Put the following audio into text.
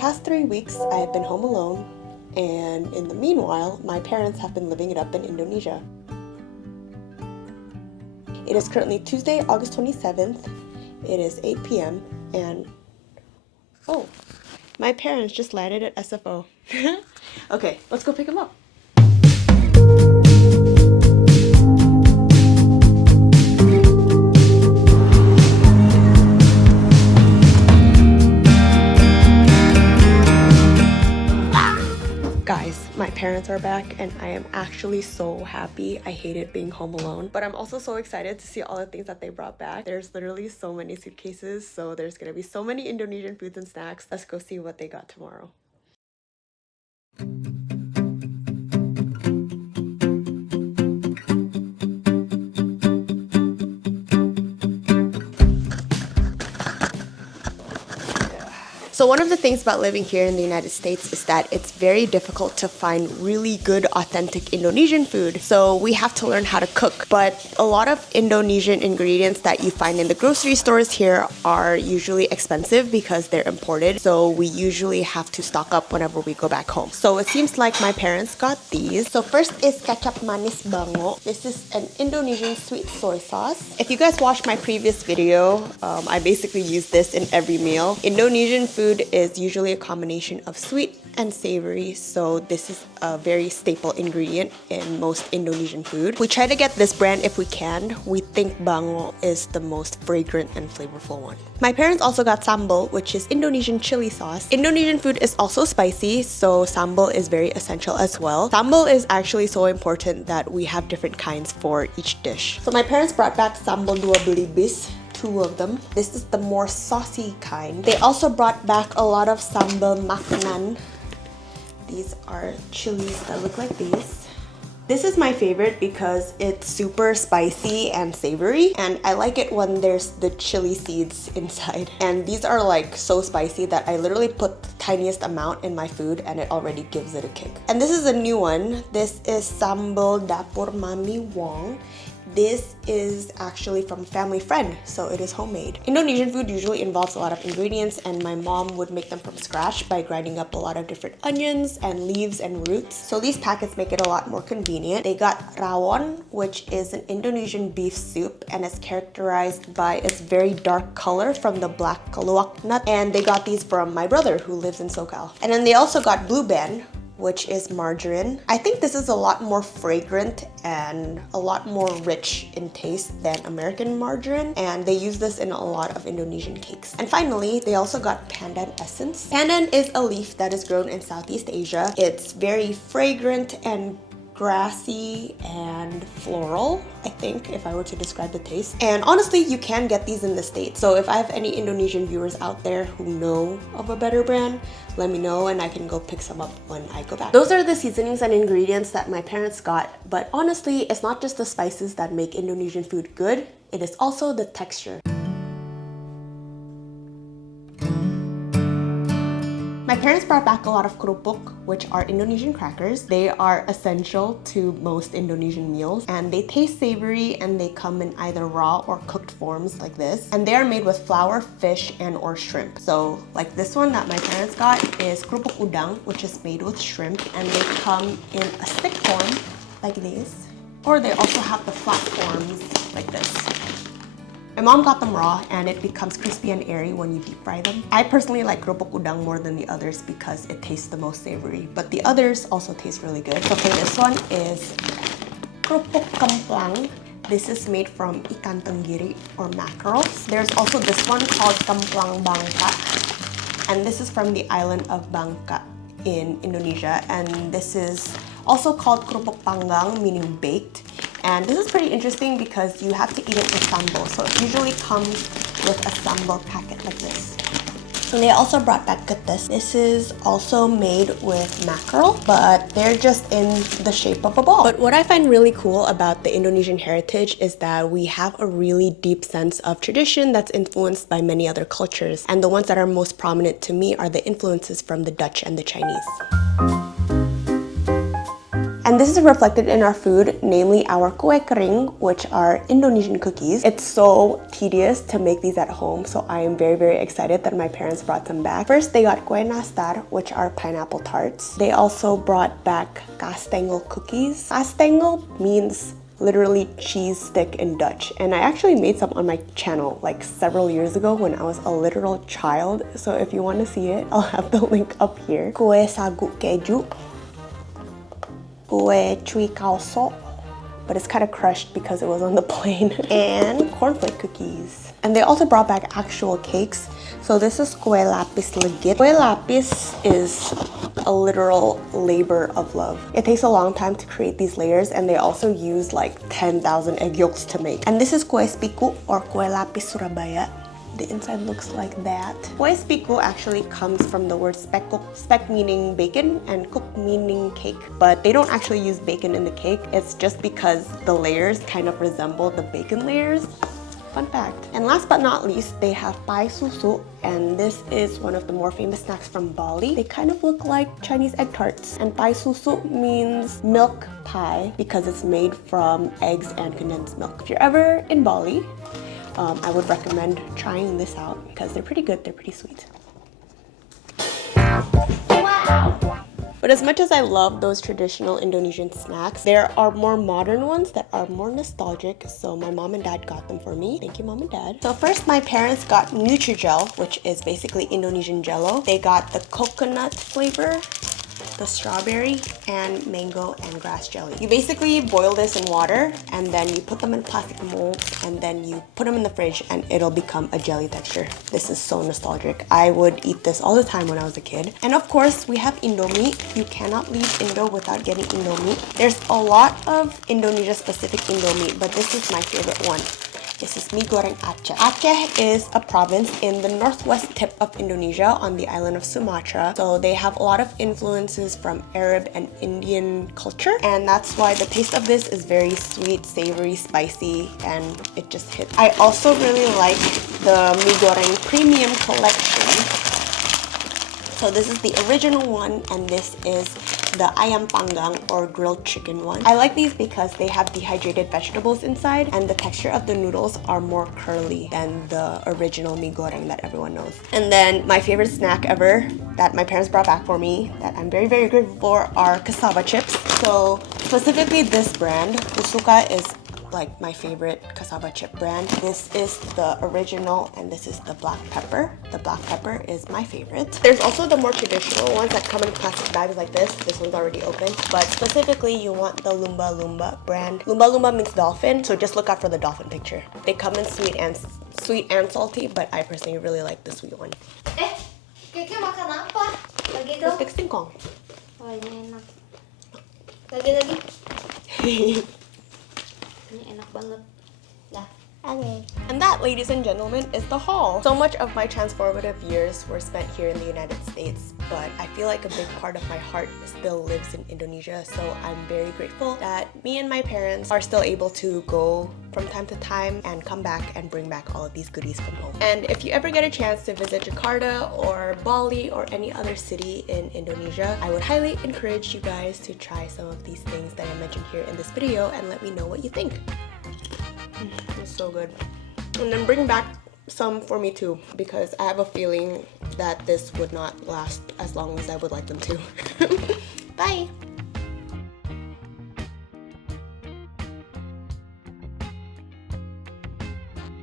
past 3 weeks, I have been home alone, and in the meanwhile, my parents have been living it up in Indonesia. It is currently Tuesday, August 27th. It is 8 p.m. and oh, my parents just landed at SFO. Okay, let's go pick them up. Guys, my parents are back and I am actually so happy. I hated being home alone, but I'm also so excited to see all the things that they brought back. There's literally so many suitcases, so there's gonna be so many Indonesian foods and snacks. Let's go see what they got tomorrow. So one of the things about living here in the United States is that it's very difficult to find really good, authentic Indonesian food. So we have to learn how to cook. But a lot of Indonesian ingredients that you find in the grocery stores here are usually expensive because they're imported. So we usually have to stock up whenever we go back home. So it seems like my parents got these. So first is kecap manis bango. This is an Indonesian sweet soy sauce. If you guys watched my previous video, I basically use this in every meal. Indonesian food is usually a combination of sweet and savory, so this is a very staple ingredient in most Indonesian food. We try to get this brand if we can. We think bango is the most fragrant and flavorful one. My parents also got sambal, which is Indonesian chili sauce. Indonesian food is also spicy, so sambal is very essential as well. Sambal is actually so important that we have different kinds for each dish. So my parents brought back sambal dua belibis. 2 of them. This is the more saucy kind. They also brought back a lot of sambal makanan. These are chilies that look like these. This is my favorite because it's super spicy and savory, and I like it when there's the chili seeds inside. And these are like so spicy that I literally put the tiniest amount in my food and it already gives it a kick. And this is a new one. This is sambal dapur mami Wong. This is actually from a family friend, so it is homemade. Indonesian food usually involves a lot of ingredients, and my mom would make them from scratch by grinding up a lot of different onions and leaves and roots. So these packets make it a lot more convenient. They got rawon, which is an Indonesian beef soup, and it's characterized by its very dark color from the black keluak nut. And they got these from my brother who lives in SoCal. And then they also got blue band, which is margarine. I think this is a lot more fragrant and a lot more rich in taste than American margarine, and they use this in a lot of Indonesian cakes. And finally, they also got pandan essence. Pandan is a leaf that is grown in Southeast Asia. It's very fragrant and grassy and floral, I think, if I were to describe the taste. And honestly, you can get these in the States. So if I have any Indonesian viewers out there who know of a better brand, let me know and I can go pick some up when I go back. Those are the seasonings and ingredients that my parents got. But honestly, it's not just the spices that make Indonesian food good, it is also the texture. My parents brought back a lot of kerupuk, which are Indonesian crackers. They are essential to most Indonesian meals, and they taste savory and they come in either raw or cooked forms like this. And they are made with flour, fish, and or shrimp. So like this one that my parents got is kerupuk udang, which is made with shrimp, and they come in a stick form like this, or they also have the flat forms like this. My mom got them raw and it becomes crispy and airy when you deep fry them. I personally like kerupuk udang more than the others because it tastes the most savory, but the others also taste really good. So for this one is kerupuk kemplang. This is made from ikan tenggiri or mackerels. There's also this one called kemplang Bangka, and this is from the island of Bangka in Indonesia, and this is also called kerupuk panggang, meaning baked. And this is pretty interesting because you have to eat it with sambal. So it usually comes with a sambal packet like this. And they also brought back ketes. This is also made with mackerel, but they're just in the shape of a ball. But what I find really cool about the Indonesian heritage is that we have a really deep sense of tradition that's influenced by many other cultures. And the ones that are most prominent to me are the influences from the Dutch and the Chinese. And And this is reflected in our food, namely our kue kering, which are Indonesian cookies. It's so tedious to make these at home, so I am very, very excited that my parents brought them back. First, they got kue nastar, which are pineapple tarts. They also brought back kastengel cookies. Kastengel means literally cheese stick in Dutch, and I actually made some on my channel like several years ago when I was a literal child, so if you want to see it, I'll have the link up here. Kue sagu keju, kue cui kalso, but it's kind of crushed because it was on the plane, and cornflake cookies. And they also brought back actual cakes. So this is kue lapis legit. Kue lapis is a literal labor of love. It takes a long time to create these layers, and they also use like 10,000 egg yolks to make. And this is kue spiku or kue lapis Surabaya. The inside looks like that. Kue spiku actually comes from the word spekuk, spek meaning bacon and kuk meaning cake. But they don't actually use bacon in the cake. It's just because the layers kind of resemble the bacon layers. Fun fact. And last but not least, they have pai susu, and this is one of the more famous snacks from Bali. They kind of look like Chinese egg tarts. And pai susu means milk pie because it's made from eggs and condensed milk. If you're ever in Bali, I would recommend trying this out because they're pretty good, they're pretty sweet. Wow! But as much as I love those traditional Indonesian snacks, there are more modern ones that are more nostalgic, so my mom and dad got them for me. Thank you, mom and dad. So first, my parents got Nutri-Gel, which is basically Indonesian Jello. They got the coconut flavor, the strawberry, and mango and grass jelly. You basically boil this in water, and then you put them in plastic molds, and then you put them in the fridge, and it'll become a jelly texture. This is so nostalgic. I would eat this all the time when I was a kid. And of course, we have Indomie. You cannot leave Indo without getting Indomie. There's a lot of Indonesia-specific Indomie, but this is my favorite one. This is mie goreng Aceh. Aceh is a province in the northwest tip of Indonesia on the island of Sumatra. So they have a lot of influences from Arab and Indian culture. And that's why the taste of this is very sweet, savory, spicy, and it just hits. I also really like the mie goreng premium collection. So this is the original one, and this is the ayam panggang or grilled chicken one. I like these because they have dehydrated vegetables inside, and the texture of the noodles are more curly than the original mie goreng that everyone knows. And then my favorite snack ever that my parents brought back for me that I'm very, very grateful for are cassava chips. So specifically this brand, Usuka, is like my favorite cassava chip brand. This is the original, and this is the black pepper. The black pepper is my favorite. There's also the more traditional ones that come in plastic bags like this. This one's already open, but specifically you want the Lumba Lumba brand. Lumba Lumba means dolphin, so just look out for the dolphin picture. They come in sweet and salty, but I personally really like the sweet one. Keke makan apa? Lagi dong? Steak singkong. Oh, ini enak. Lagi. Ini enak banget. Dah. Okay. And that, ladies and gentlemen, is the haul. So much of my transformative years were spent here in the United States, but I feel like a big part of my heart still lives in Indonesia, so I'm very grateful that me and my parents are still able to go from time to time and come back and bring back all of these goodies from home. And if you ever get a chance to visit Jakarta or Bali or any other city in Indonesia, I would highly encourage you guys to try some of these things that I mentioned here in this video and let me know what you think. It's so good. And then bring back some for me too, because I have a feeling that this would not last as long as I would like them to. Bye!